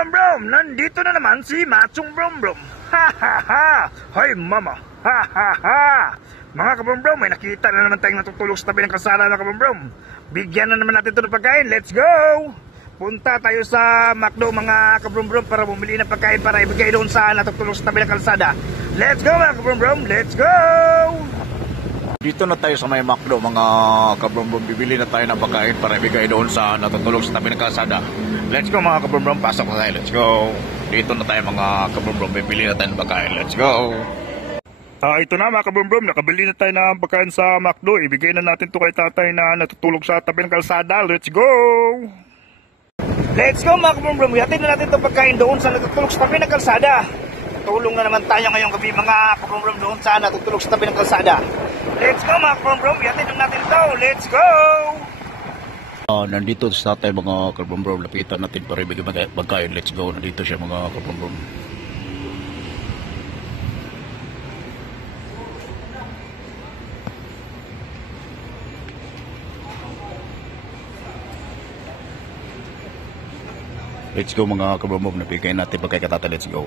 brom brom, nandito na naman si Machong Brom Brom. Ha ha ha! Hoy mama! Ha ha ha! Mga kabrom brom, may nakita na naman tayong natutulog sa tabi ng kalsada mga kabrom brom. Bigyan na naman natin ito ng pagkain. Let's go! Punta tayo sa McDo mga kabrom brom para bumili ng pagkain para ibigay doon sa natutulog sa tabi ng kalsada. Let's go mga kabrom brom! Let's go! Dito na tayo sa may McDo mga kabrombrom. Bibili na tayo ng pagkain para ibigay doon sa natutulog sa tabi ng kalsada. Let's go mga kabrombrom, pasok na tayo. Let's go. Dito na tayo mga kabrombrom. Bibili na tayo ng pagkain. Let's go. Ito na mga kabrombrom, nakabili na tayo ng pagkain sa McDo. Ibigay na natin to kay tatay na natutulog sa tabi ng kalsada. Let's go! Let's go mga kabrombrom. Yatin na natin itong pagkain doon sa natutulog sa tabi ng kalsada. Tulong na naman tayo ngayong gabi mga kabrombrom doon sa natutulog sa tabi ng kalsada. Let's go mga kabrombrom, yatin na natin ito. Let's go! Nandito sa tayo mga kabrombrom. Lapitan natin para ibigay pagkain. Let's go. Nandito siya mga kabrombrom. Let's go mga kabrombrom. Nabigay natin pagkay katata. Let's go.